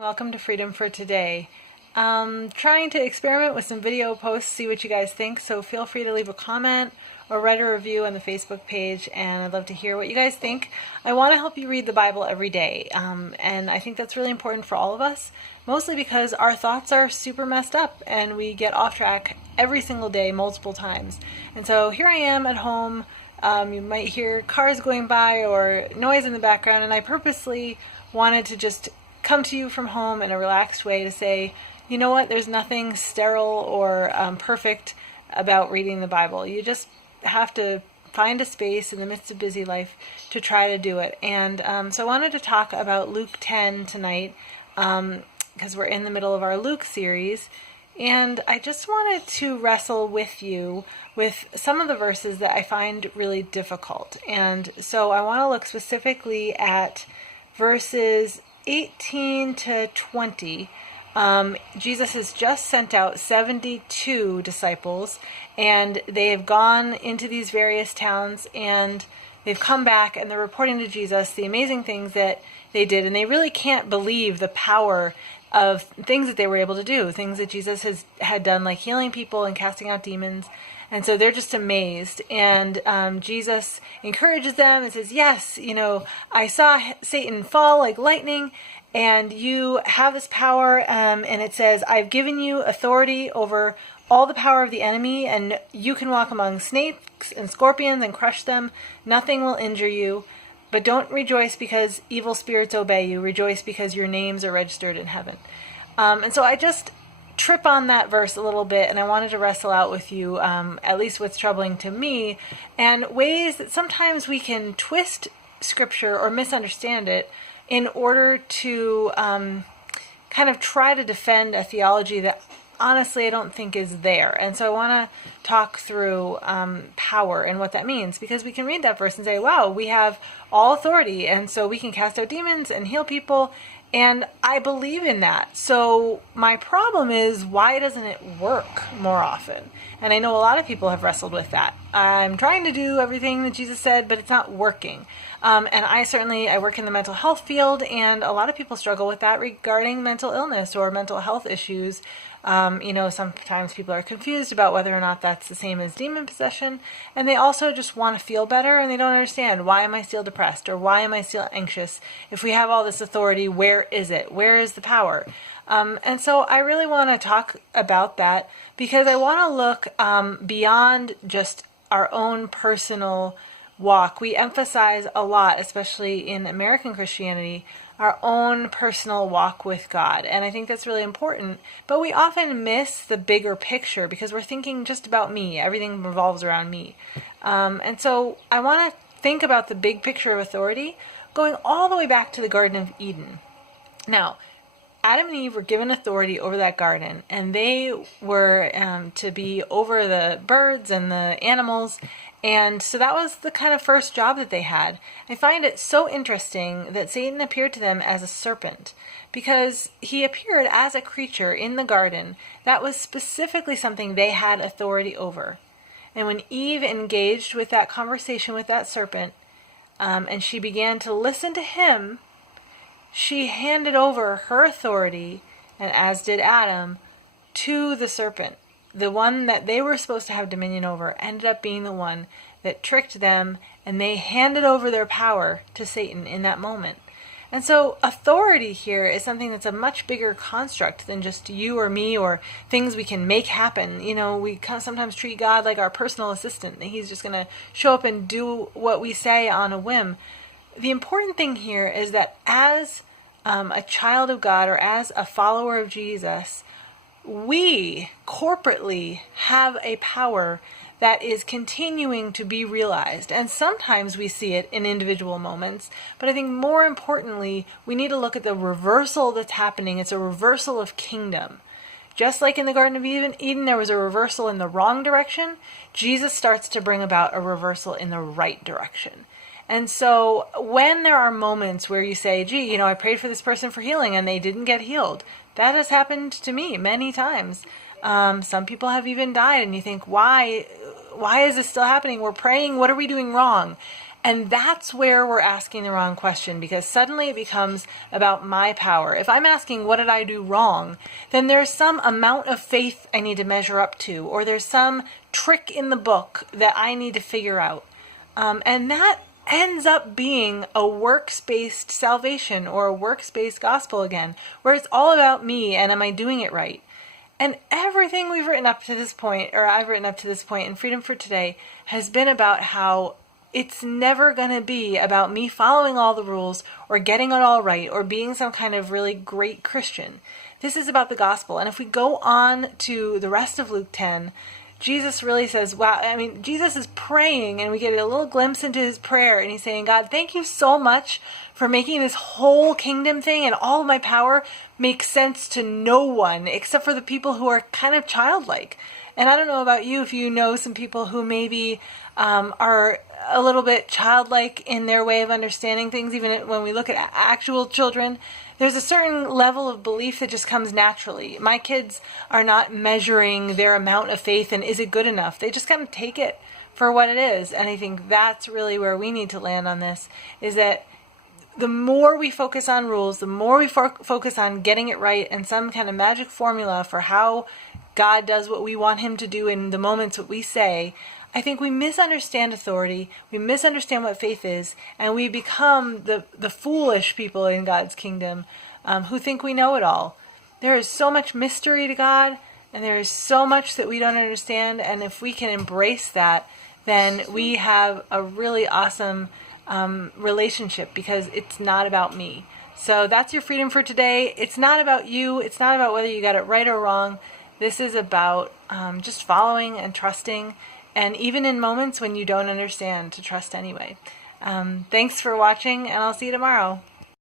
Welcome to Freedom for Today. Trying to experiment with some video posts, see what you guys think, so feel free to leave a comment or write a review on the Facebook page, and I'd love to hear what you guys think. I want to help you read the Bible every day, and I think that's really important for all of us, mostly because our thoughts are super messed up and we get off track every single day multiple times. And so here I am at home. You might hear cars going by or noise in the background, and I purposely wanted to just come to you from home in a relaxed way to say, you know what, there's nothing sterile or perfect about reading the Bible. You just have to find a space in the midst of busy life to try to do it. And so I wanted to talk about Luke 10 tonight because we're in the middle of our Luke series. And I just wanted to wrestle with you with some of the verses that I find really difficult. And so I want to look specifically at verses 18 to 20. Jesus has just sent out 72 disciples, and they have gone into these various towns, and they've come back, and they're reporting to Jesus the amazing things that they did, and they really can't believe the power of things that they were able to do, things that Jesus had done, like healing people and casting out demons. And so they're just amazed. And Jesus encourages them and says, yes, I saw Satan fall like lightning, and you have this power. And it says, I've given you authority over all the power of the enemy, and you can walk among snakes and scorpions and crush them. Nothing will injure you. But don't rejoice because evil spirits obey you. Rejoice because your names are registered in heaven. And so I just trip on that verse a little bit, and I wanted to wrestle out with you at least what's troubling to me, and ways that sometimes we can twist scripture or misunderstand it in order to kind of try to defend a theology that honestly I don't think is there. And so I want to talk through power and what that means, because we can read that verse and say, wow, we have all authority, and so we can cast out demons and heal people. And I believe in that. So my problem is, why doesn't it work more often? And I know a lot of people have wrestled with that. I'm trying to do everything that Jesus said, but it's not working. And I work in the mental health field, and a lot of people struggle with that regarding mental illness or mental health issues. Sometimes people are confused about whether or not that's the same as demon possession, and they also just want to feel better, and they don't understand, why am I still depressed, or why am I still anxious? If we have all this authority, where is it? Where is the power? And so I really want to talk about that, because I want to look beyond just our own personal walk. We emphasize a lot, especially in American Christianity, our own personal walk with God. And I think that's really important. But we often miss the bigger picture because we're thinking just about me. Everything revolves around me. And so I want to think about the big picture of authority going all the way back to the Garden of Eden. Now, Adam and Eve were given authority over that garden, and they were to be over the birds and the animals. And so that was the kind of first job that they had. I find it so interesting that Satan appeared to them as a serpent, because he appeared as a creature in the garden that was specifically something they had authority over. And when Eve engaged with that conversation with that serpent, and she began to listen to him, she handed over her authority, and as did Adam, to the serpent. The one that they were supposed to have dominion over ended up being the one that tricked them, and they handed over their power to Satan in that moment. And so authority here is something that's a much bigger construct than just you or me or things we can make happen. We sometimes treat God like our personal assistant, that he's just going to show up and do what we say on a whim. The important thing here is that as a child of God, or as a follower of Jesus, we corporately have a power that is continuing to be realized. And sometimes we see it in individual moments, but I think more importantly, we need to look at the reversal that's happening. It's a reversal of kingdom. Just like in the Garden of Eden, there was a reversal in the wrong direction, Jesus starts to bring about a reversal in the right direction. And so when there are moments where you say, gee, I prayed for this person for healing and they didn't get healed, that has happened to me many times. Some people have even died, and you think, why is this still happening? We're praying, what are we doing wrong? And that's where we're asking the wrong question, because suddenly it becomes about my power. If I'm asking, what did I do wrong? Then there's some amount of faith I need to measure up to, or there's some trick in the book that I need to figure out. And that ends up being a works-based salvation, or a works-based gospel again, where it's all about me and am I doing it right? And everything we've written up to this point, or I've written up to this point in Freedom for Today, has been about how it's never going to be about me following all the rules or getting it all right or being some kind of really great Christian. This is about the gospel. And if we go on to the rest of Luke 10, Jesus really says, wow, I mean, Jesus is praying, and we get a little glimpse into his prayer, and he's saying, God, thank you so much for making this whole kingdom thing and all of my power make sense to no one except for the people who are kind of childlike. And I don't know about you, if you know some people who maybe are a little bit childlike in their way of understanding things, even when we look at actual children. There's a certain level of belief that just comes naturally. My kids are not measuring their amount of faith and is it good enough. They just kind of take it for what it is. And I think that's really where we need to land on this, is that the more we focus on rules, the more we focus on getting it right and some kind of magic formula for how God does what we want him to do in the moments that we say, I think we misunderstand authority, we misunderstand what faith is, and we become the foolish people in God's kingdom who think we know it all. There is so much mystery to God, and there is so much that we don't understand, and if we can embrace that, then we have a really awesome relationship, because it's not about me. So that's your freedom for today. It's not about you. It's not about whether you got it right or wrong. This is about just following and trusting, and even in moments when you don't understand, to trust anyway. Thanks for watching, and I'll see you tomorrow.